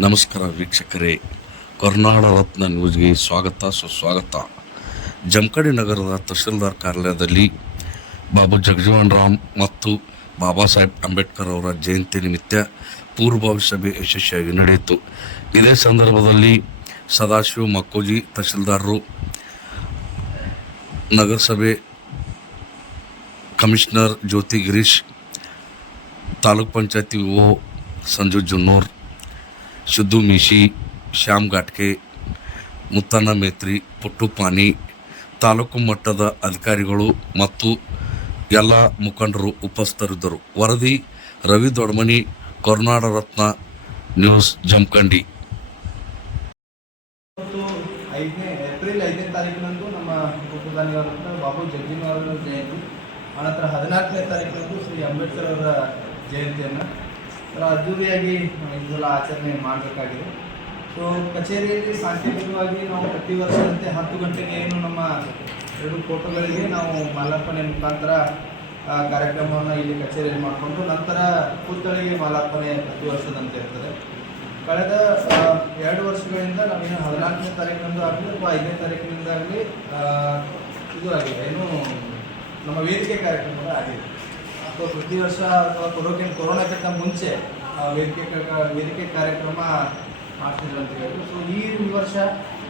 ನಮಸ್ಕಾರ ವೀಕ್ಷಕರೇ. ಕರ್ನಾಡ ರತ್ನ ನ್ಯೂಸ್ಗೆ ಸ್ವಾಗತ, ಸುಸ್ವಾಗತ. ಜಮಖಂಡಿ ನಗರದ ತಹಶೀಲ್ದಾರ್ ಕಾರ್ಯಾಲಯದಲ್ಲಿ ಬಾಬು ಜಗಜೀವನ್ ರಾಮ್ ಮತ್ತು ಬಾಬಾ ಸಾಹೇಬ್ ಅಂಬೇಡ್ಕರ್ ಅವರ ಜಯಂತಿ ನಿಮಿತ್ತ ಪೂರ್ವಭಾವಿ ಸಭೆ ಯಶಸ್ವಿಯಾಗಿ ನಡೆಯಿತು. ಇದೇ ಸಂದರ್ಭದಲ್ಲಿ ಸದಾಶಿವ ಮಕ್ಕೋಜಿ ತಹಸೀಲ್ದಾರರು, ನಗರಸಭೆ ಕಮಿಷನರ್ ಜ್ಯೋತಿ ಗಿರೀಶ್, ತಾಲೂಕ್ ಪಂಚಾಯತಿ ಒ ಸಂಜು ಜುನ್ನೂರ್, ಸಿದ್ದು ಮೀಶಿ, ಶ್ಯಾಮ್ ಘಾಟ್ಕೆ ಮುತ್ತಣ್ಣ ಮೇತ್ರಿ ಪುಟ್ಟು ಪಾನಿ ತಾಲೂಕು ಮಟ್ಟದ ಅಧಿಕಾರಿಗಳು ಮತ್ತು ಎಲ್ಲ ಮುಖಂಡರು ಉಪಸ್ಥಿತರಿದ್ದರು. ವರದಿ, ರವಿ ದೊಡ್ಮನಿ, ಕರುನಾಡ ರತ್ನ, ನ್ಯೂಸ್ ಜಮಖಂಡಿ. ಐದನೇ, ಏಪ್ರಿಲ್ ಐದನೇ ತಾರೀಕಿನಂದು ನಮ್ಮ ಬಾಬು ಜಯಂತಿ. ಆನಂತರ ಹದಿನಾಲ್ಕನೇ ತಾರೀಕಿನಂದು ಶ್ರೀ ಅಂಬೇಡ್ಕರ್ ಅವರ ಜಯಂತಿಯನ್ನು. ಅದ್ದೂರಿಯಾಗಿ ಈ ಆಚರಣೆ ಮಾಡಬೇಕಾಗಿದೆ. ಸೊ ಕಚೇರಿಯಲ್ಲಿ ಸಾಂಕೇತಿಕವಾಗಿ ನಾವು ಪ್ರತಿ ವರ್ಷದಂತೆ ಹತ್ತು ಗಂಟೆಗೆ ಏನು ನಮ್ಮ ಎರಡು ಫೋಟೋಗಳಿಗೆ ನಾವು ಮಾಲಾರ್ಪಣೆ ಮುಖಾಂತರ ಕಾರ್ಯಕ್ರಮವನ್ನು ಇಲ್ಲಿ ಕಚೇರಿಯಲ್ಲಿ ಮಾಡಿಕೊಂಡು ನಂತರ ಪುತ್ಥಳಿಗೆ ಮಾಲಾರ್ಪಣೆ ಪ್ರತಿ ವರ್ಷದಂತೆ ಇರ್ತದೆ. ಕಳೆದ ಎರಡು ವರ್ಷಗಳಿಂದ ನಾವೇನು ಹದಿನಾಲ್ಕನೇ ತಾರೀಕಿನಿಂದ ಆಗಲಿ ಅಥವಾ ಐದನೇ ತಾರೀಕಿನಿಂದ ಆಗಲಿ ಇದು ಆಗಿದೆ. ಏನು, ನಮ್ಮ ವೇದಿಕೆ ಕಾರ್ಯಕ್ರಮ ಆಗಿದೆ. ಅಥವಾ ಪ್ರತಿ ವರ್ಷ ಅಥವಾ ಕೊರೋಕೆ, ಕೊರೋನಾಕ್ಕಿಂತ ಮುಂಚೆ ವೇದಿಕೆ ವೇದಿಕೆ ಕಾರ್ಯಕ್ರಮ ಮಾಡ್ತಿದ್ರು ಅಂತ ಹೇಳಿದ್ರು ಸೊ ಈ ವರ್ಷ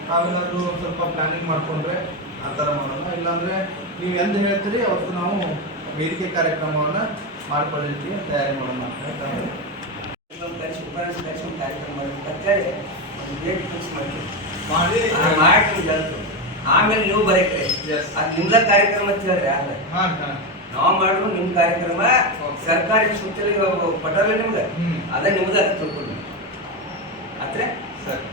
ನಾವೇನಾದರೂ ಸ್ವಲ್ಪ ಪ್ಲಾನಿಂಗ್ ಮಾಡಿಕೊಂಡ್ರೆ ಆ ಥರ ಮಾಡೋಣ. ಇಲ್ಲಾಂದರೆ ನೀವು ಎಂದು ಹೇಳ್ತೀರಿ ಅವತ್ತು ನಾವು ವೇದಿಕೆ ಕಾರ್ಯಕ್ರಮವನ್ನು ಮಾಡ್ಕೊಳ್ತೀವಿ ತಯಾರಿ ಮಾಡೋಣ ಅಂತ ಕಾರ್ಯಕ್ರಮ ಒಂದು ಡೇಟ್ ಫಿಕ್ಸ್ ಮಾಡ್ತೀವಿ ಮಾಡಿ. ಮಾಡ್ತೀವಿ ಆಮೇಲೆ ನೀವು ಬರೀಕ್ರಿ. ಅದು ನಿಮ್ದ ಕಾರ್ಯಕ್ರಮ ಅಂತ ಹೇಳ್ರಿ ಅಲ್ಲ. ಹಾಂ ಹಾಂ. ನಾವು ಮಾಡಿದ್ರು ನಿಮ್ಮ ಕಾರ್ಯಕ್ರಮ ಸರ್ಕಾರಿ ಸೂಚನೆ ಪಟ್ಟಲ್ಲ ನಿಮ್ಗೆ. ಅದೇ ನಿಮ್ದ ತಿಳ್ಕೊಂಡು ಆದ್ರೆ ಸರಿ.